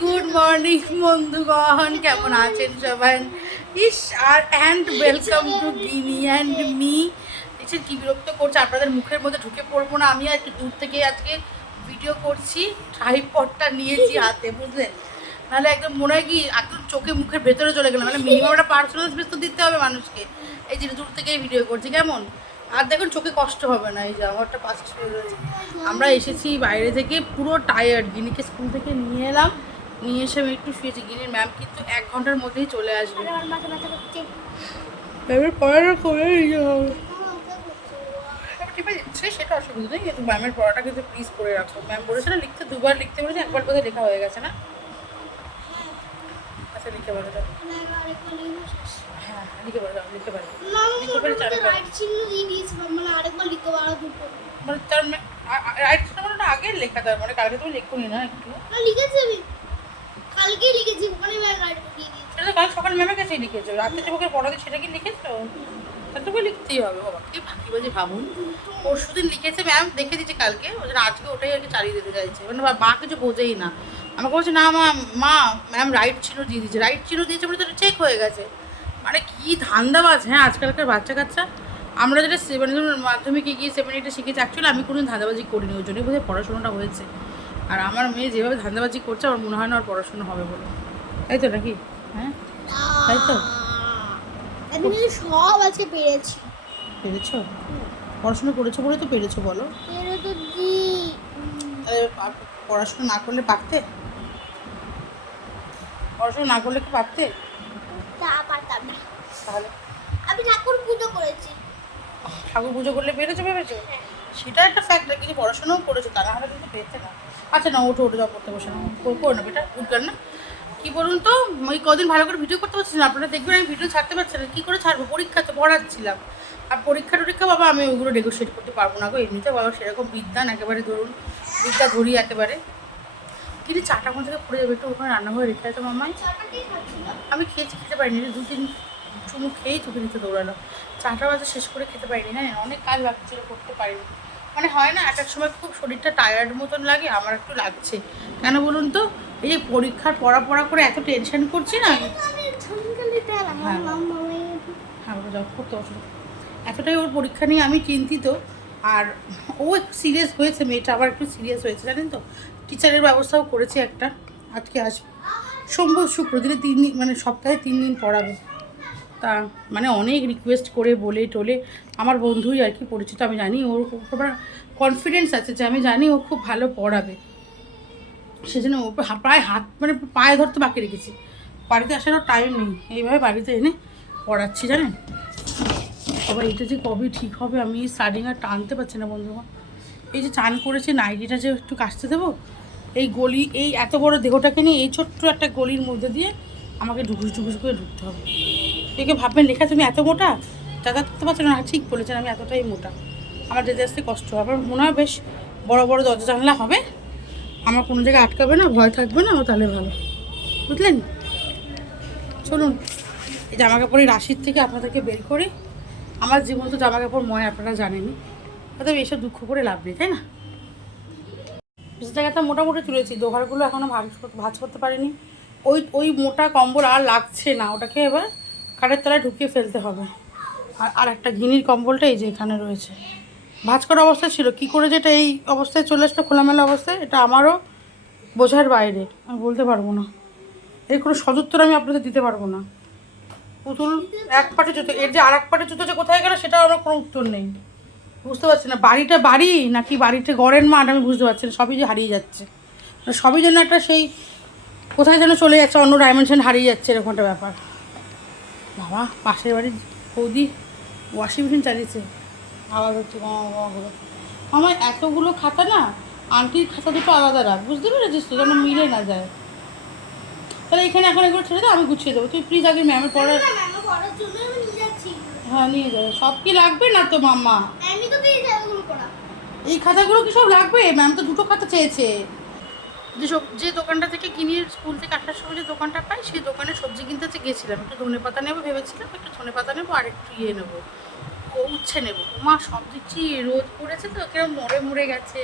Good morning বন্ধুগণ, কেমন আছেন সবাই? And welcome to Guinea and me. দেখছেন কি বিরক্ত করছে, আপনাদের মুখের মধ্যে ঢুকে পড়বো না। আমি একটু দূর থেকে আজকে ভিডিও করছি, ট্রাইপডটা নিয়েছি হাতে, বুঝলেন? নাহলে একদম মনে হয় কি একদম চোখে মুখের ভেতরে চলে গেলাম। মানে মিনিমাম একটা পার্সোনাল স্পেস তো দিতে হবে মানুষকে। এই যে দূর থেকেই ভিডিও করছি, কেমন? আর দেখুন চোখে কষ্ট হবে না। এই যে আমারটা পাশে শুয়ে রয়েছে। আমরা এসেছি বাইরে থেকে, পুরো টায়ার্ড। গিনিকে স্কুল থেকে নিয়ে এলাম, নিয়ে এসে আমি একটু শুয়েছি। গিনির ম্যাম কিন্তু 1 ঘন্টার মধ্যেই চলে আসবে। ম্যামের পড়াটা করে নিয়ে হবে, টিপে দিচ্ছে, সেটা অসুবিধা নেই। কিন্তু ম্যামের পড়াটা কিন্তু প্লিজ করে রাখো। ম্যাম বলেছে না লিখতে, 2বার লিখতে বলেছে, 1বার বোধহয় লেখা হয়ে গেছে না? আচ্ছা লিখে বলে দাও। হ্যাঁ লিখে বলে দাও, লিখতে পারবে। মানে তার রাইট মানে আগে লেখা, তার মানে কালকে তুমি লেখোনি না? একটু লিখেছি আমি, কালকেই লিখেছি, ওখানে রাইট দিয়ে দিয়েছি। সেটা তো কাল সকাল ম্যামের কাছেই লিখেছো, রাত্রে যে ওকে পড়াতে সেটা কি লিখেছো? তা তোকে লিখতেই হবে বাবা, কি ফাঁকিবাজি ভাবুন। পরশুদিন লিখেছে ম্যাম, দেখে দিচ্ছে কালকে, ওই জন্য আজকে ওটাই আর কি চালিয়ে দিতে চাইছে। মানে মা কিছু বোঝেই না। আমাকে বলছে না মা ম্যাম রাইট চিহ্ন দিয়ে দিয়েছে, রাইট চিহ্ন দিয়েছে বলে তো চেক হয়ে গেছে। মানে কি ধান্দাবাজ। হ্যাঁ আজকালকার বাচ্চা কাচ্চা। আমরা যেটা মানে মাধ্যমিকে গিয়ে 7-8 শিখেছি, অ্যাকচুয়ালি আমি কোনো ধান্দাবাজি করিনি, ওই জন্যই বোধহয় পড়াশোনাটা হয়েছে। আর আমার মেয়ে যেভাবে ধান্দাবাজি করছে, আমার মনে হয় না ওর পড়াশোনা হবে বলে। তাই তো নাকি? হ্যাঁ তাই তো। আমি সব আজকে পেরেছি। পেরেছো? পড়াশোনা করেছো বলে তো পেরেছো, বলো। পড়াশোনা না করলে পারতে? পড়াশোনা না করলে কি পারতে? পারতাম না। তাহলে আমি ঠাকুর পুজো করেছি। ঠাকুর পুজো করলে পেরেছো, ভেবেছো? সেটা একটা ফ্যাক্ট, কিছু পড়াশোনাও করেছো, তা না হলে কিন্তু পেতে না। আচ্ছা না, ওঠো যাও, পড়তে বসে না, করো না বেটা, গুড গার্ল না? কি বলুন তো, ওই কদিন ভালো করে ভিডিও করতে পারছি না। আপনারা দেখবেন আমি ভিডিও ছাড়তে পারছি না, কী করে ছাড়বো? পরীক্ষা তো পড়াচ্ছিলাম। আর পরীক্ষা বাবা আমি ওইগুলো নেগোশিয়েট করতে পারবো না গো। এমনিতে বাবা সেরকম বিদ্যান একেবারে, ধরুন বিদ্যা ধরি একেবারে। কিন্তু চাটা কোন থেকে পড়ে যাবে, একটু ওখানে রান্নাঘরে রেখে তো মামাই। আমি খেয়েছি, খেতে পারিনি, 2-3 চুমুক খেয়েই চোখে নিতে দৌড়ালো। চাটা বাজে শেষ করে খেতে পারিনি, হ্যাঁ অনেক কাজ বাকি ছিল, করতে পারিনি। মানে হয় না এক এক সময় খুব শরীরটা টায়ার্ড মতন লাগে, আমার একটু লাগছে। কেন বলুন তো, এই যে পরীক্ষার পড়া করে এত টেনশন করছি না। হ্যাঁ ওটা জব করতে অসুবিধা, এতটাই ওর পরীক্ষা নিয়ে আমি চিন্তিত। আর ও একটু সিরিয়াস হয়েছে, মেয়েটা আবার একটু সিরিয়াস হয়েছে জানেন তো। টিচারের ব্যবস্থাও করেছে একটা, আজকে আসবে। সোমবার শুক্র দিনে 3 দিন, মানে সপ্তাহে 3 দিন পড়াবে। তা মানে অনেক রিকোয়েস্ট করে বলে টলে, আমার বন্ধুই আর কি পরিচিত, আমি জানি ওর আমার কনফিডেন্স আছে যে আমি জানি ও খুব ভালো পড়াবে। সেজন্য ও প্রায় হাত মানে পায়ে ধরতে বাকি রেখেছি। বাড়িতে আসারও টাইম নেই, এইভাবে বাড়িতে এনে পড়াচ্ছি জানেন। আবার এটা যে কবে ঠিক হবে, আমি স্টার্টিং আর টানতে পারছি না বন্ধুরা। এই যে চান করেছি, নাইটিটা যে একটু কাচতে দেবো, এই গলি, এই এত বড় দেহটাকে নিয়ে এই ছোট্ট একটা গলির মধ্যে দিয়ে আমাকে ঢুকুস করে ঢুকতে হবে। একে ভাববেন লেখা তুমি এত মোটা, যাতায়াত করতে পারছো না? ঠিক বলেছেন, আমি এতটাই মোটা, আমার যেতে আসতে কষ্ট হবে। আমার মনে হয় বেশ বড় বড় দরজা জানলা হবে, আমার কোনো জায়গায় আটকাবে না, ভয় থাকবে না, আমার তাহলে ভালো, বুঝলেন? চলুন এই জামা কাপড়ের রাশির থেকে আপনাদেরকে বের করি। আমার জীবন তো জামা কাপড় ময়, আপনারা জানেনই, অতএব এইসব দুঃখ করে লাভ নেই, তাই না? বিছানাটা মোটামুটি তুলেছি, দোহারগুলো এখনও ভাঁজ করতে পারিনি। ওই মোটা কম্বল আর লাগছে না, ওটাকে এবার খাটের তলায় ঢুকিয়ে ফেলতে হবে। আর একটা গিনির কম্বলটা এই যে এখানে রয়েছে, ভাঁজ করা অবস্থায় ছিল, কী করে যেটা এই অবস্থায় চলে আসলো খোলামেলা অবস্থায়, এটা আমারও বোঝার বাইরে, আমি বলতে পারবো না। এর কোনো সদুত্তর আমি আপনাদের দিতে পারবো না। পুতুল এক পাটে জুতো, এর যে আর এক পাটে জুতো যে কোথায় গেলো সেটাও আমার কোনো উত্তর নেই। বুঝতে পারছি না বাড়িটা বাড়ি নাকি বাড়িতে গড়ের মাঠ, আমি বুঝতে পারছি না। সবই যে হারিয়ে যাচ্ছে, সবই যেন একটা সেই কোথায় যেন চলে যাচ্ছে, অন্য ডাইমেনশন হারিয়ে যাচ্ছে, এরকম একটা ব্যাপার। বাবা পাশের বাড়ির বৌদি ওয়াশিং মেশিন চালিয়েছে, আবার হচ্ছে আমার এতগুলো খাতা না, আন্টির খাতা দুটো আলাদা রাখ, বুঝতে পেরেছিস তো, যেন মিলে না যায়। তাহলে এখানে এখন এগুলো ছেড়ে দাও, আমি গুছিয়ে দেবো। তুই প্লিজ আগে ম্যামের পড়ার। হ্যাঁ নিয়ে যাবে, সব কি লাগবে না তো মাম্মা? এই খাতাগুলো কি সব লাগবে? ম্যাম তো 2টো খাতা চেয়েছে। যে দোকানটা থেকে কিনি, স্কুল থেকে আসার সময় যে দোকানটা পাই, সেই দোকানে সবজি কিনতে গেছিলাম। একটু ধনে পাতা নেবো ভেবেছিলাম, একটু ধনে পাতা নেবো আর একটু নেবো, উচ্ছে নেবো। মা সব দিচ্ছি, রোদ পড়েছে তো কিরকম মরে মরে গেছে,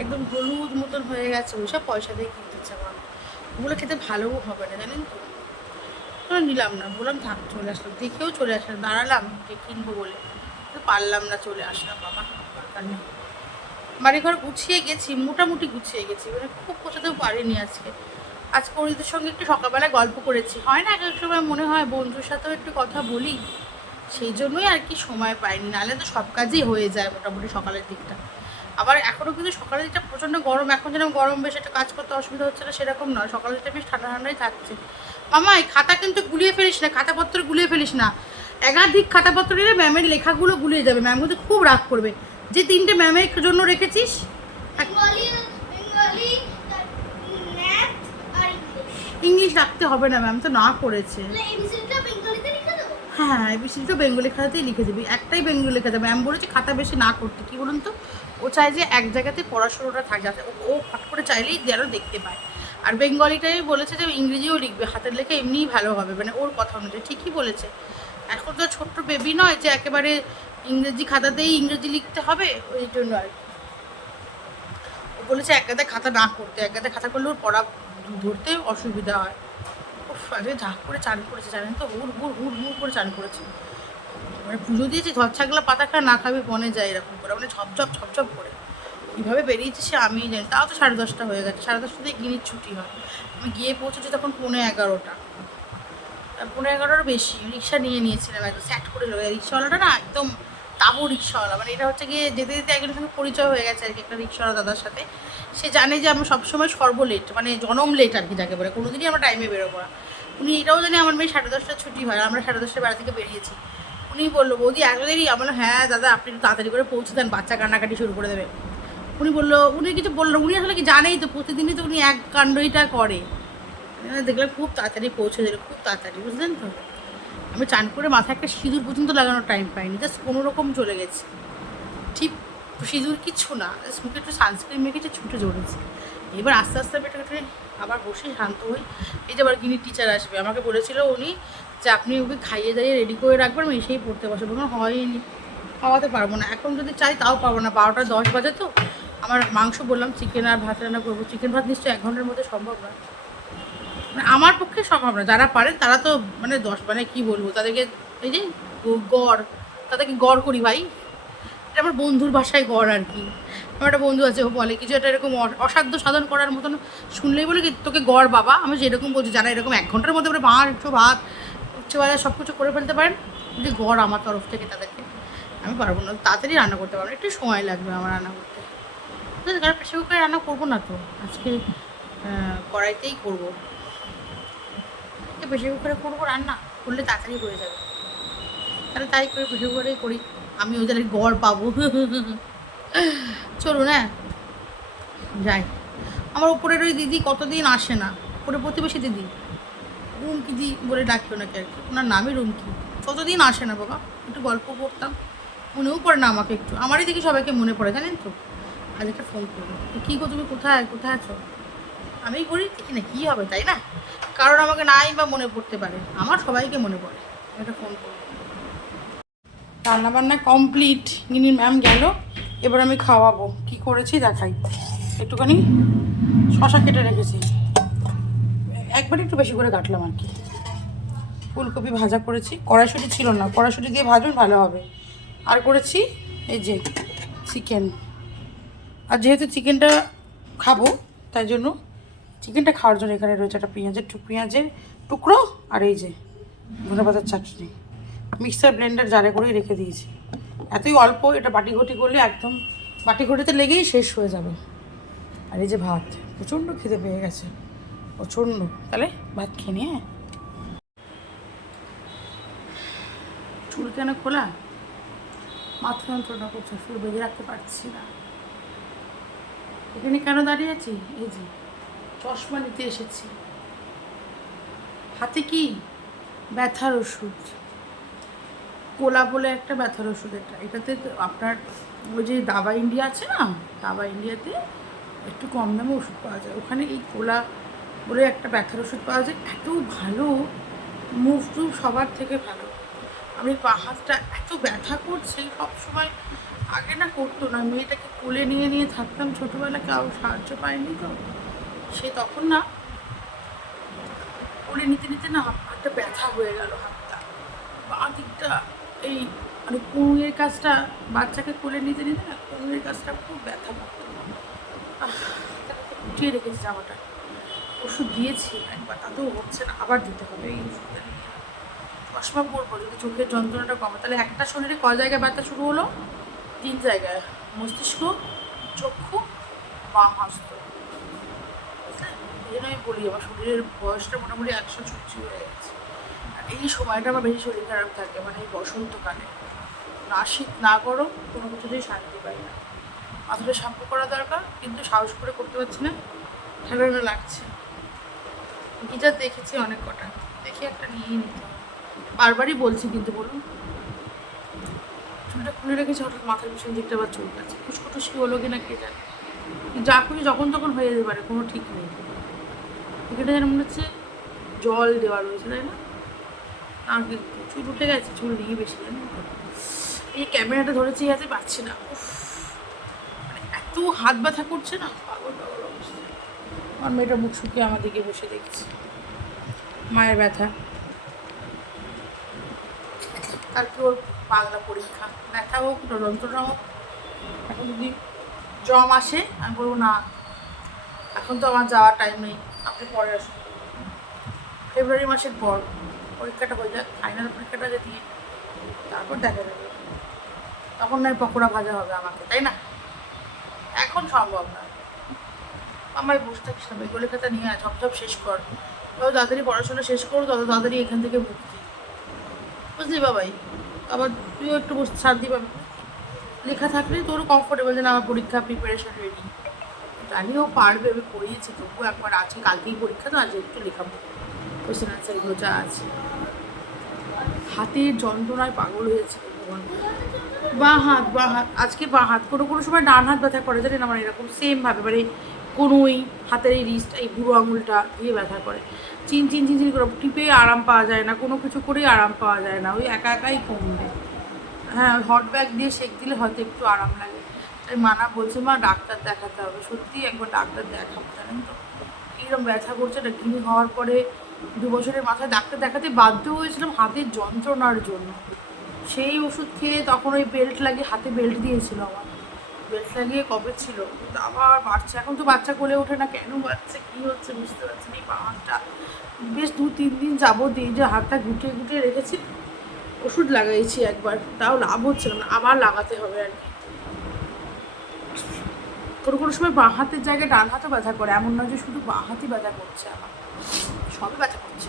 একদম হলুদ মতন হয়ে গেছে, ওইসব পয়সা দিয়ে কিনতে ইচ্ছা করে। ওগুলো খেতে ভালোও হবে না জানেন তো। নিলাম না, বললাম থাক, চলে আসলাম, দেখেও চলে আসলাম, দাঁড়ালাম যে কিনবো বলে, তো পারলাম না, চলে আসলাম। বাবা দরকার নেই। বাড়ি ঘর গুছিয়ে গেছি, মোটামুটি গুছিয়ে গেছি, মানে খুব গোছাতেও পারিনি আজকে। আজকে ওদের সঙ্গে একটু সকালবেলা গল্প করেছি, হয় না এক এক সময় মনে হয় বন্ধুর সাথেও একটু কথা বলি, সেই জন্যই আর কি সময় পাইনি, নাহলে তো সব কাজই হয়ে যায় মোটামুটি সকালের দিকটা। আবার এখনও কিন্তু সকালের দিকটা প্রচণ্ড গরম, এখন যেরকম গরম বেশ একটা কাজ করতে অসুবিধা হচ্ছে না সেরকম নয়, সকালের দিকটা বেশ ঠান্ডা ঠান্ডাই থাকছে। মামা এই খাতা কিন্তু গুলিয়ে ফেলিস না, খাতাপত্র গুলিয়ে ফেলিস না, একাধিক খাতাপত্র নিলে ম্যামের লেখাগুলো গুলিয়ে যাবে, ম্যাম কিন্তু খুব রাগ করবে। যে 3টে ম্যামের জন্য রেখেছিস, বেঙ্গলি, বেঙ্গলি, ম্যাথ আর ইংলিশ রাখতে হবে না, ম্যাম তো না করেছে। এবিসিটা বেঙ্গলিতে লিখে দেবো। হ্যাঁ এবিসি তো বেঙ্গলি খাতাতেই লিখে দিবি, একটাই বেঙ্গলি লেখা যাবে। ম্যাম বলেছে খাতা বেশি না করতে, কী বলুন তো, ও চায় যে এক জায়গাতে পড়াশোনাটা থাকে, যাতে ও ফট করে চাইলেই যেন দেখতে পায়। আর বেঙ্গলিটাই বলেছে যে ইংরেজিও লিখবে, হাতের লেখা এমনিই ভালো হবে, মানে ওর কথা অনুযায়ী ঠিকই বলেছে। এখন তো ছোট্ট বেবি নয় যে একেবারে ইংরেজি খাতাতেই ইংরেজি লিখতে হবে, ওই জন্য আর কি ও বলেছে এক গাদা খাতা না করতে, এক গাদা খাতা করলে ওর পড়া ধরতে অসুবিধা হয়। উফ আগে ঝাঁক করে চান করেছে জানেন তো, হুড় হুড় হুড় হুড় করে চান করেছে, মানে পুজো দিয়েছি ঘর ছাগলা পাতা খা না খাবে বনে যায় এরকম করে, মানে ঝপঝপ ঝপঝপ করে কীভাবে বেরিয়েছে সে আমিই জানি। তাও তো 10:30 হয়ে গেছে, 10:30 গিনির ছুটি হয়, আমি গিয়ে পৌঁছেছি তখন 11:15, 11:15 বেশি। রিক্সা নিয়ে নিয়েছিলাম, একদম স্যাট করে রিক্সাওয়ালাটা না একদম তাবু রিক্সাওয়ালা, মানে এটা হচ্ছে গিয়ে যেতে যেতে একজনের সঙ্গে পরিচয় হয়ে গেছে আর কি, একটা রিক্সাওয়ালা দাদার সাথে। সে জানে যে আমরা সবসময় সর্বলেট, মানে জনম লেট আর কি যাকে বলে, কোনো দিনই আমরা টাইমে বেরোবো না। উনি এটাও জানে আমার মেয়ে 10:30 ছুটি হয়, আমরা 10:30 বাড়ি থেকে বেরিয়েছি। উনি বললো বৌদি এত দেরি, আমার হ্যাঁ দাদা আপনি একটু তাড়াতাড়ি করে পৌঁছে দেন, বাচ্চা কান্নাকাটি শুরু করে দেবে। উনি বললো, উনি কিছু বললো, উনি আসলে কি জানেই তো প্রতিদিনই তো উনি এক কাণ্ডইটা করে, দেখলাম খুব তাড়াতাড়ি পৌঁছে দিল, খুব তাড়াতাড়ি, বুঝলেন তো। আমি চান করে মাথায় একটা সিঁদুর পর্যন্ত লাগানোর টাইম পাইনি, জাস্ট কোনো রকম চলে গেছে, ঠিক সিঁদুর কিচ্ছু না, জাস্ট মুখে একটু সানস্ক্রিন মেখেছে, ছুটে চড়েছে। এবার আস্তে আস্তে পেটে পেটে আবার বসে শান্ত হই। এই যে আবার গিনির টিচার আসবে, আমাকে বলেছিল উনি যে আপনি ওকে খাইয়ে দাইয়ে রেডি করে রাখবেন, আমি এসেই পড়তে বসে, বললাম হয়নি, খাওয়াতে পারবো না এখন, যদি চাই তাও পারবো না, 12:10 বাজে তো। আমার মাংস বললাম চিকেন আর ভাত রান্না করবো, চিকেন ভাত নিশ্চয়ই 1 ঘন্টার মধ্যে সম্ভব নয়, মানে আমার পক্ষে সম্ভব না, যারা পারেন তারা তো মানে 10, মানে কী বলবো তাদেরকে, এই যে গড়, তাদেরকে গড় করি ভাই, এটা আমার বন্ধুর ভাষায় গড় আর কি। আমার একটা বন্ধু আছে, ও বলে কিছু একটা এরকম অসাধ্য সাধন করার মতন শুনলেই বলে কি তোকে গড় বাবা, আমি যেরকম বলছি যারা এরকম 1 ঘন্টার মধ্যে মানে মাংস ভাত উচ্ছে ভাজা সব কিছু করে ফেলতে পারেন, যে গড় আমার তরফ থেকে তাদেরকে। আমি পারবো না, তাড়াতাড়ি রান্না করতে পারবো না, একটু সময় লাগবে আমার রান্না করতে, কারণ প্রেশার কুকারে রান্না করবো না তো আজকে, কড়াইতেই করবো, প্রেশার কুকারে করবো রান্না, করলে তাড়াতাড়ি হয়ে যাবে, তাহলে তাই করে প্রেশার কুকারেই করি, আমি ওই জায়গায় গড় পাবো। চলুন হ্যাঁ যাই। আমার উপরের ওই দিদি কতদিন আসে না, উপরে প্রতিবেশী দিদি, রুমকি দি বলে ডাকি ওনাকে আর কি, ওনার নামই রুমকি, কতদিন আসে না বাবা, একটু গল্প করতাম, মনেও পড়ে না আমাকে একটু, আমারই দেখি সবাইকে মনে পড়ে জানেন তো। আজ একটা ফোন করবো, কী গো তুমি কোথায় কোথায় আছো, আমিই করি দেখি না কী হবে, তাই না, কারণ আমাকে নাই বা মনে পড়তে পারে, আমার সবাইকে মনে পড়ে, একটা ফোন করবো। রান্নাবান্না কমপ্লিট, গিনির ম্যাম গেল, এবার আমি খাওয়াবো, কি করেছি দেখাই। একটুখানি শশা কেটে রেখেছি, একবার একটু বেশি করে কাটলাম আর কি। ফুলকপি ভাজা করেছি, কড়াইশুঁটি ছিল না, কড়াইশুঁটি দিয়ে ভাজুন ভালো হবে। আর করেছি এই যে চিকেন, আর যেহেতু চিকেনটা খাবো তাই জন্য চিকেনটা খাওয়ার জন্য এখানে রয়েছে একটা পেঁয়াজের টুকরো, আর এই যে ধনেপাতার চাটনি, মিক্সার ব্লেন্ডার জারে করেই রেখে দিয়েছি, এতই অল্প, এটা বাটি ঘটি করলে একদম বাটি ঘটিতে লেগেই শেষ হয়ে যাবে। আর এই যে ভাত, প্রচণ্ড খিদে পেয়ে গেছে, প্রচণ্ড, তাহলে ভাত খেয়ে নিয়ে। চুল কেন খোলা, মাথা যন্ত্রণা করছে, চুল বেঁধে রাখতে পারছি না। এখানে কেন দাঁড়িয়ে আছি, এই যে চশমা নিতে এসেছি, হাতে কি ব্যথার ওষুধ, কোলা বলে একটা ব্যথার ওষুধ, এটাতে আপনার ওই যে দাবা ইন্ডিয়া আছে না, দাবা ইন্ডিয়াতে একটু কম দামে ওষুধ পাওয়া যায়, ওখানে এই কোলা বলে একটা ব্যথার ওষুধ পাওয়া যায়, এত ভালো, মুভ টুভ সবার থেকে ভালো। আমি পা হাতটা এত ব্যথা করছে সবসময়, আগে না করতো না। মেয়েটাকে কোলে নিয়ে নিয়ে থাকতাম ছোটোবেলা, কেউ সাহায্য পায়নি তো, সে তখন না কোলে নিতে নিতে না হাতটা ব্যথা হয়ে গেল, হাতটা বাঁ দিকটা। এই মানে কুঁড়ের কাজটা, বাচ্চাকে কোলে নিতে নিতে না কুঁড়ের কাজটা খুব ব্যথা করতো। উঠিয়ে রেখেছি জামাটা, ওষুধ দিয়েছি একবার, তাতেও হচ্ছে না, আবার দিতে হবে এই ওষুধটা নিয়ে। চশমা পরবো যদি চোখের যন্ত্রণাটা কমে। তাহলে একটা শরীরে ক জায়গায় ব্যথা শুরু হলো? 3 জায়গায়, মস্তিষ্ক, চক্ষু, বাম হস্ত। বুঝলেন? এই জন্য আমি বলি আমার শরীরের বয়সটা মোটামুটি 100 হয়ে গেছে। আর এই সময়টা আমার বেশি শরীর খারাপ থাকে, মানে এই বসন্তকালে, না শীত না গরম, কোনো কিছুতেই শান্তি পাই না। মাথাটা শ্যাম্পু করা দরকার, কিন্তু সাহস করে করতে পারছি না, ঠান্ডা ঠান্ডা লাগছে। গিজার দেখেছি অনেক কটা, দেখি একটা নিয়েই নিতে হবে। বারবারই বলছি কিন্তু বলুন, চুলটা খুলে রেখেছি, হঠাৎ মাথার পিছন দিকটা আবার চুল কাছে, খুশকুটুসকি হলো কিনা কে জানে। যা খুশি যখন তখন হয়ে যেতে পারে, কোনো ঠিক নেই। এখানে যেন মনে হচ্ছে জল দেওয়া রয়েছে, তাই না? আর চুল উঠে গেছে, চুল নিয়ে বেশি জানি। এই ক্যামেরাটা ধরেছি হাতে, পাচ্ছি না, মানে এত হাত ব্যথা করছে না, পাগল পাগল অবস্থা। আমার মেয়েটা মুখ শুকিয়ে আমার দিকে বসে দেখছে, মায়ের ব্যথা। তারপর ওর বাংলা পরীক্ষা, ব্যথা হোক যন্ত্রণা হোক, এখন যদি জম আসে আমি বলবো না, এখন তো আমার যাওয়ার টাইম নেই, আপনি পরে আসুন। ফেব্রুয়ারি মাসের পর পরীক্ষাটা হয়ে যাক, ফাইনাল পরীক্ষাটা যে দিয়ে তারপর দেখা যাবে, তখন নয় পকোড়া ভাজা হবে আমাকে, তাই না? এখন সম্ভব না। আমায় বসে থাকিস না, বেগুলি খাতা নিয়ে ঝপঝপ শেষ কর, তত তাড়াতাড়ি পড়াশোনা শেষ করো, তত তাড়াতাড়ি এখান থেকে মুক্তি, বুঝলি বাবাই? আবার তুইও একটু বসে শান্তি পাবি, লেখা থাকলে তোরও কমফোর্টেবল, যে না আমার পরীক্ষা প্রিপারেশন রেডি। জানিও পারবে, আমি পড়িয়েছি, তবুও একবার আছে, কালকেই পরীক্ষা তো আজ একটু লেখাবো কোয়েশ্চেন আনসার এগুলো যা আছে। হাতের যন্ত্রণায় পাগল হয়েছে বাঁ হাত, আজকে বাঁ হাত, কোনো কোনো সময় ডান হাত ব্যথা করে, জানেন আমার এরকম সেমভাবে, মানে কোনোই হাতের এই রিস্ট, এই বুড়ো আঙুলটা দিয়ে ব্যথা করে, চিন চিন চিন চিন করে টিপে আরাম পাওয়া যায় না, কোনো কিছু করেই আরাম পাওয়া যায় না, ওই একা একাই কমবে। হ্যাঁ, হট ব্যাগ দিয়ে সেঁক দিলে হয়তো একটু আরাম লাগে। তাই মানা বলছে, মা ডাক্তার দেখাতে হবে, সত্যি একবার ডাক্তার দেখাবো, জানেন তো কীরকম ব্যথা করছে। এটা গৃহিণী হওয়ার পরে 2 বছরের মাথায় ডাক্তার দেখাতে বাধ্য হয়েছিলাম হাতের যন্ত্রণার জন্য। সেই ওষুধ খেয়ে তখন ওই বেল্ট লাগিয়ে, হাতে বেল্ট দিয়েছিল আমার, বেল্ট লাগিয়ে কবে ছিল, কিন্তু আবার বাড়ছে। এখন তো বাচ্চা কোলে ওঠে না, কেন বাড়ছে কী হচ্ছে বুঝতে পারছি না। এই হাতটা বেশ 2-3 দিন যাবত এই যে হাতটা গুটিয়ে গুটিয়ে রেখেছি, ওষুধ লাগাইছি একবার, তাও লাভ হচ্ছে না, আবার লাগাতে হবে আর কি। কোনো কোনো সময় বাঁ হাতের জায়গায় ডান হাতও ব্যথা করে, এমন নয় যে শুধু বাঁ হাতই ব্যথা করছে, আমার সবই ব্যথা করছে।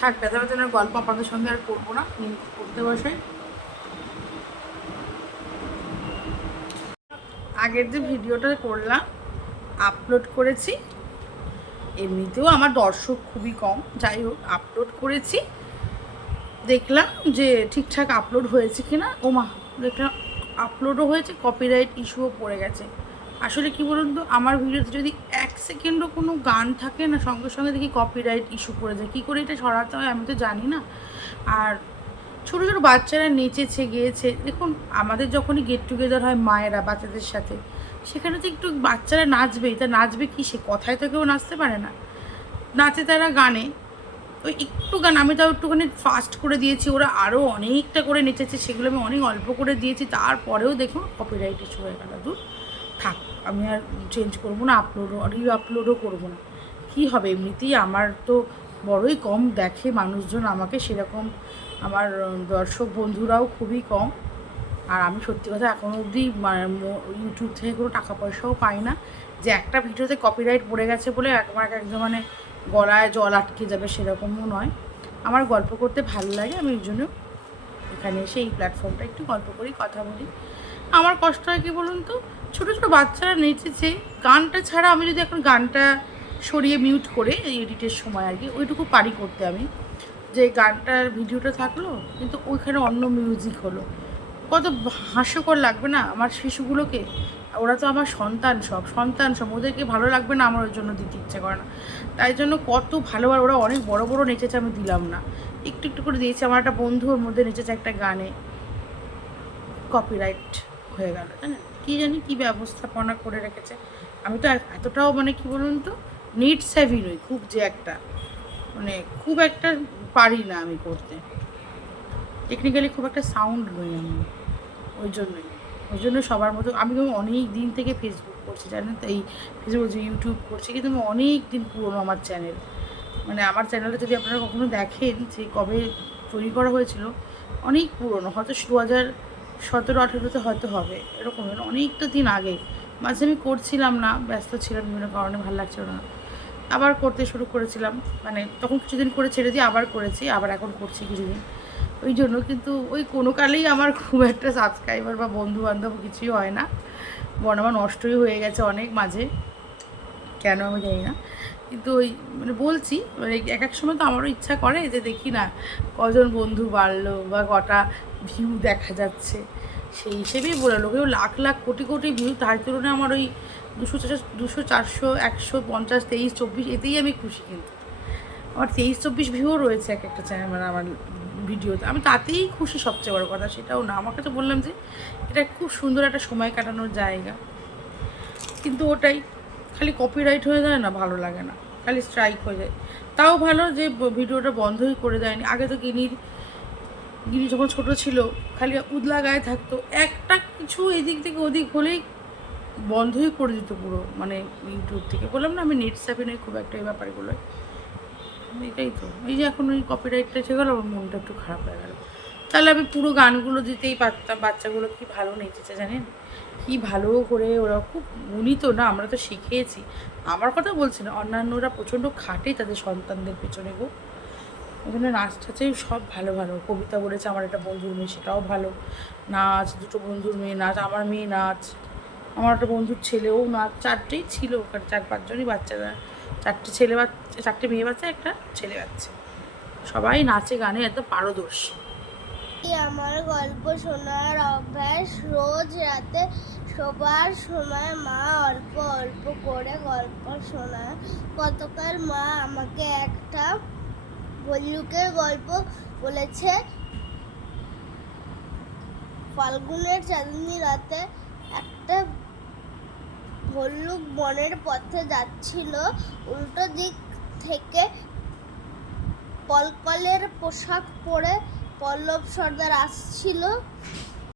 থাক, ব্যথা ব্যথার গল্প আপনাদের সঙ্গে আর করবো না, করতে বসে। আগের যে ভিডিওটা করলাম, আপলোড করেছি, এমনিতেও আমার দর্শক খুবই কম, যাই হোক আপলোড করেছি, দেখলাম যে ঠিকঠাক আপলোড হয়েছে কিনা, ওমা দেখলাম আপলোডও হয়েছে, কপিরাইট ইস্যুও পড়ে গেছে। আসলে কি বলুন তো, আমার ভিডিওতে যদি 1 সেকেন্ডও কোনো গান থাকে না, সঙ্গে সঙ্গে দেখি কপিরাইট ইস্যু পড়ে যায়। কী করে এটা সরাতে হয় আমি তো জানি না। আর ছোটো ছোটো বাচ্চারা নেচেছে গিয়েছে, দেখুন আমাদের যখনই গেট টুগেদার হয় মায়েরা বাচ্চাদের সাথে, সেখানে তো একটু বাচ্চারা নাচবেই, তা নাচবে কি, সে কথায় তো কেউ নাচতে পারে না, নাচে তারা গানে। ওই একটু গান আমি তাও একটুখানি ফাস্ট করে দিয়েছি, ওরা আরও অনেকটা করে নেচেছে, সেগুলো আমি অনেক অল্প করে দিয়েছি, তারপরেও দেখুন কপিরাইট ইস্যু হয়ে গেল। দূর থাক, আমি আর চেঞ্জ করবো না, আপলোডও আপলোডও করবো না। কী হবে, এমনিতেই আমার তো বড়ই কম দেখে মানুষজন আমাকে, সেরকম আমার দর্শক বন্ধুরাও খুবই কম। আর আমি সত্যি কথা এখনও অবধি ইউটিউব থেকে কোনো টাকা পয়সাও পাই না, যে একটা ভিডিওতে কপিরাইট পড়ে গেছে বলে একবার একদম মানে গলায় জল আটকে যাবে সেরকমও নয়। আমার গল্প করতে ভালো লাগে, আমি এই জন্য এখানে এসে এই প্ল্যাটফর্মটা একটু গল্প করি, কথা বলি। আমার কষ্ট হয় কি বলুন তো, ছোটো ছোটো বাচ্চারা নেচেছে, গানটা ছাড়া আমি যদি এখন গানটা সরিয়ে মিউট করে এডিটের সময় আর কি ওইটুকু পারি করতে, আমি যে গানটার ভিডিওটা থাকলো কিন্তু ওইখানে অন্য মিউজিক হলো, কত হাস্যকর লাগবে না আমার শিশুগুলোকে। ওরা তো আমার সন্তান, সব ওদেরকে ভালো লাগবে না আমার, ওই জন্য দিতে ইচ্ছে করে না। তাই জন্য কত ভালোবার ওরা অনেক বড় বড় নেচেছে, আমি দিলাম না। একটু একটু করে দিয়েছি। আমার একটা বন্ধু ওর মধ্যে নেচেছে একটা গানে, কপিরাইট হয়ে গেল, তাই না? কী জানি কী ব্যবস্থাপনা করে রেখেছে। আমি তো এতটাও মানে কি বলুন তো, নেট সেভি নই খুব, যে একটা মানে খুব একটা পারি না আমি করতে, টেকনিক্যালি খুব একটা সাউন্ড নই আমি। ওই জন্য সবার মতো আমি অনেক দিন থেকে ফেসবুক করছি, জানেন তো, এই ফেসবুক যে ইউটিউব করছি, কিন্তু আমি অনেক দিন পুরনো আমার চ্যানেল। মানে আমার চ্যানেলটা যদি আপনারা কখনো দেখেন যে কবে তৈরি করা হয়েছিল, অনেক পুরনো, হয়তো 2017-18 হয়তো হবে এরকম, অনেকটা দিন আগে। মাঝে আমি করছিলাম না, ব্যস্ত ছিলাম বিভিন্ন কারণে, ভালো লাগছিল না, আবার করতে শুরু করেছিলাম। মানে তখন কিছুদিন করে ছেড়ে দিয়ে আবার করেছি, আবার এখন করছি কিছুদিন। ওই জন্য কিন্তু ওই কোনো কালেই আমার খুব একটা সাবস্ক্রাইবার বা বন্ধু বান্ধব কিছুই হয় না, বরং আমার নষ্টই হয়ে গেছে অনেক মাঝে, কেন আমি জানি না। কিন্তু ওই মানে বলছি, মানে এক এক সময় তো আমারও ইচ্ছা করে যে দেখি না কজন বন্ধু বাড়লো বা কটা ভিউ দেখা যাচ্ছে, সেই হিসেবেই বলে লোকেও লাখ লাখ কোটি কোটি ভিউ, তার তুলনায় আমার ওই 200, 400, 100, 50, 23, 24 এতেই আমি খুশি। কিন্তু আমার 23-24 ভিউও রয়েছে এক একটা চ্যানেল, মানে আমার ভিডিওতে, আমি তাতেই খুশি। সবচেয়ে বড় কথা সেটাও না, আমার কাছে বললাম যে এটা খুব সুন্দর একটা সময় কাটানোর জায়গা, কিন্তু ওটাই খালি কপিরাইট হয়ে যায় না, ভালো লাগে না, খালি স্ট্রাইক হয়ে যায়। তাও ভালো যে ভিডিওটা বন্ধই করে দেয়নি। আগে তো গিনি যখন ছোট ছিল খালি উদলা গায়ে থাকতো, একটা কিছু এদিক থেকে ওদিক হলেই বন্ধই করে দিত পুরো, মানে ইউটিউব থেকে। বললাম না আমি নেট সেভি নই খুব একটা এই ব্যাপারগুলোয়। এটাই তো, এই যে এখন ওই কপিরাইটটা এসে গেলো, আমার মনটা একটু খারাপ হয়ে গেলো। তাহলে আমি পুরো গানগুলো দিতেই পারতাম। বাচ্চাগুলো কি ভালো নেচেছে জানেন, কি ভালো করে, ওরা খুব উনি তো না, আমরা তো শিখিয়েছি। আমার কথা বলছি না, অন্যান্যরা প্রচণ্ড খাটে তাদের সন্তানদের পেছনে গো। ওই জন্য নাচ টাচে সব ভালো ভালো, কবিতা বলেছে আমার একটা বন্ধুর মেয়ে, সেটাও ভালো নাচ, দুটো বন্ধুর মেয়ে নাচ, আমার মেয়ে নাচ, আমার একটা বন্ধুর ছেলেও নাচ, চারটেই ছিল ওখানে, 4-5 জনই বাচ্চারা, 4টে ছেলে বাচ্চা, 4টে মেয়ে বাচ্চা, একটা ছেলে বাচ্চা, সবাই নাচে গানে একদম পারদর্শী। আমার গল্প শোনার অভ্যাস, রোজ রাতে শোবার সময় মা অল্প অল্প করে গল্প শোনায়। গতকাল মা আমাকে একটা ভল্লুকের গল্প বলেছে। ফাল্গুনের চাঁদনি রাতে একটা ভল্লুক বনের পথে যাচ্ছিল। উল্টো দিক থেকে কলকলের পোশাক পরে পল্লব সর্দার আসছিল।